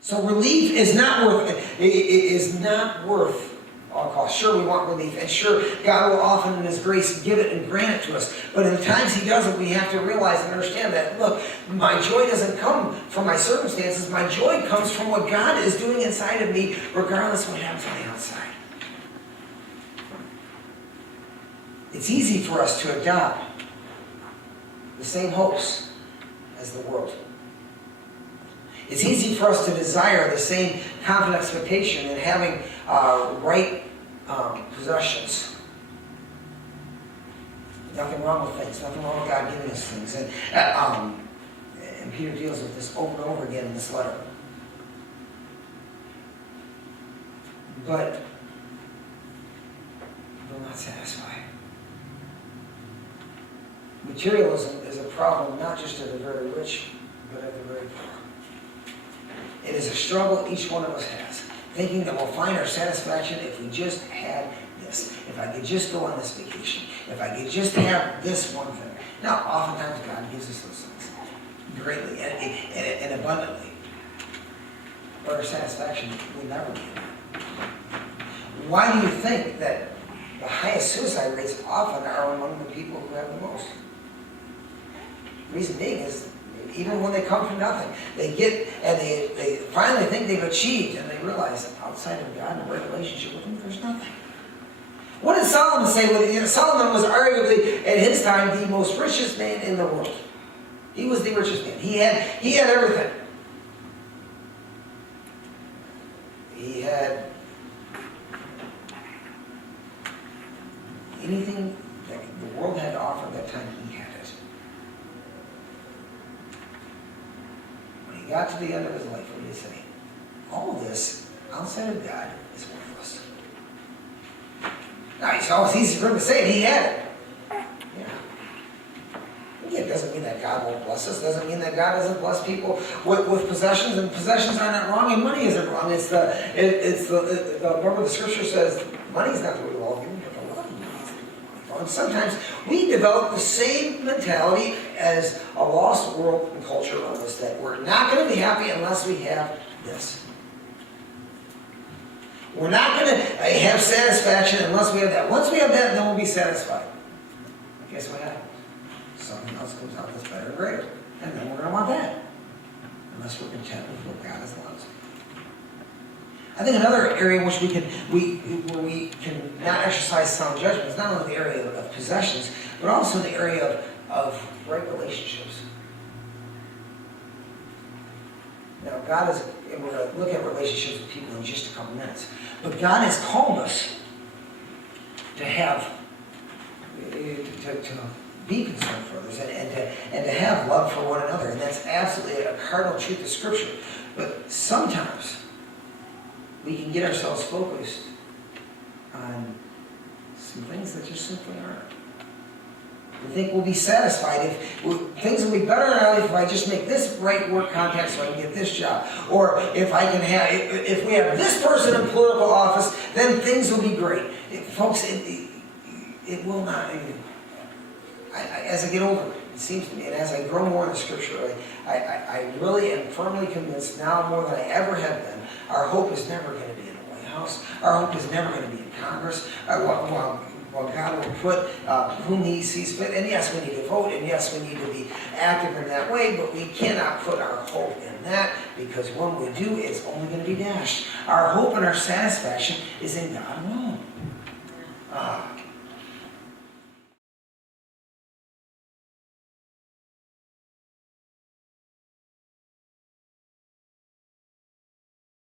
So relief is not worth all cost. Sure, we want relief, and sure, God will often in His grace give it and grant it to us. But in the times He doesn't, we have to realize and understand that, look, my joy doesn't come from my circumstances. My joy comes from what God is doing inside of me, regardless of what happens on the outside. It's easy for us to adopt the same hopes as the world. It's easy for us to desire the same confident expectation in having right possessions. Nothing wrong with things. Nothing wrong with God giving us things. And Peter deals with this over and over again in this letter. But will not satisfy. Materialism is a problem not just of the very rich, but of the very poor. It is a struggle each one of us has, thinking that we'll find our satisfaction if we just had this. If I could just go on this vacation. If I could just have this one thing. Now, oftentimes God gives us those things greatly and abundantly. But our satisfaction will never be enough. Why do you think that the highest suicide rates often are among the people who have the most? The reason being is, even when they come from nothing, they get and they finally think they've achieved, and they realize that outside of God and a right relationship with Him, there's nothing. What did Solomon say? Solomon was arguably at his time the most richest man in the world. He was the richest man. He had everything. He had anything that the world had to offer at that time. He had it. When he got to the end of his life, what did he say? All of this outside of God is worthless. Now, it's always easy for him to say it. He had it. Yeah. It doesn't mean that God won't bless us. It doesn't mean that God doesn't bless people with possessions, and possessions are not wrong, and money isn't wrong. Remember the scripture says, money is not the root of all evil, but the love of money is the root of all evil. And sometimes we develop the same mentality as a lost world and culture around us, that we're not going to be happy unless we have this. We're not going to have satisfaction unless we have that. Once we have that, then we'll be satisfied. Guess what happens? Something else comes out that's better and greater. And then we're going to want that. Unless we're content with what God has allowed us. I think another area in which we can not exercise sound judgment is not only the area of possessions, but also the area of right relationships. Now, God is, and we're going to look at relationships with people in just a couple minutes, but God has called us to be concerned for others and to have love for one another, and that's absolutely a cardinal truth of Scripture. But sometimes we can get ourselves focused on some things that just simply aren't. We think we'll be satisfied things will be better in our life if I just make this right work contact so I can get this job. Or if we have this person in political office, then things will be great. Folks, it will not. As I get older, it seems to me, and as I grow more in the Scripture, I really am firmly convinced now more than I ever have been, our hope is never going to be in the White House. Our hope is never going to be in Congress. While God will put whom He sees fit. And yes, we need to vote, and yes, we need to be active in that way, but we cannot put our hope in that, because when we do, it's only going to be dashed. Our hope and our satisfaction is in God alone.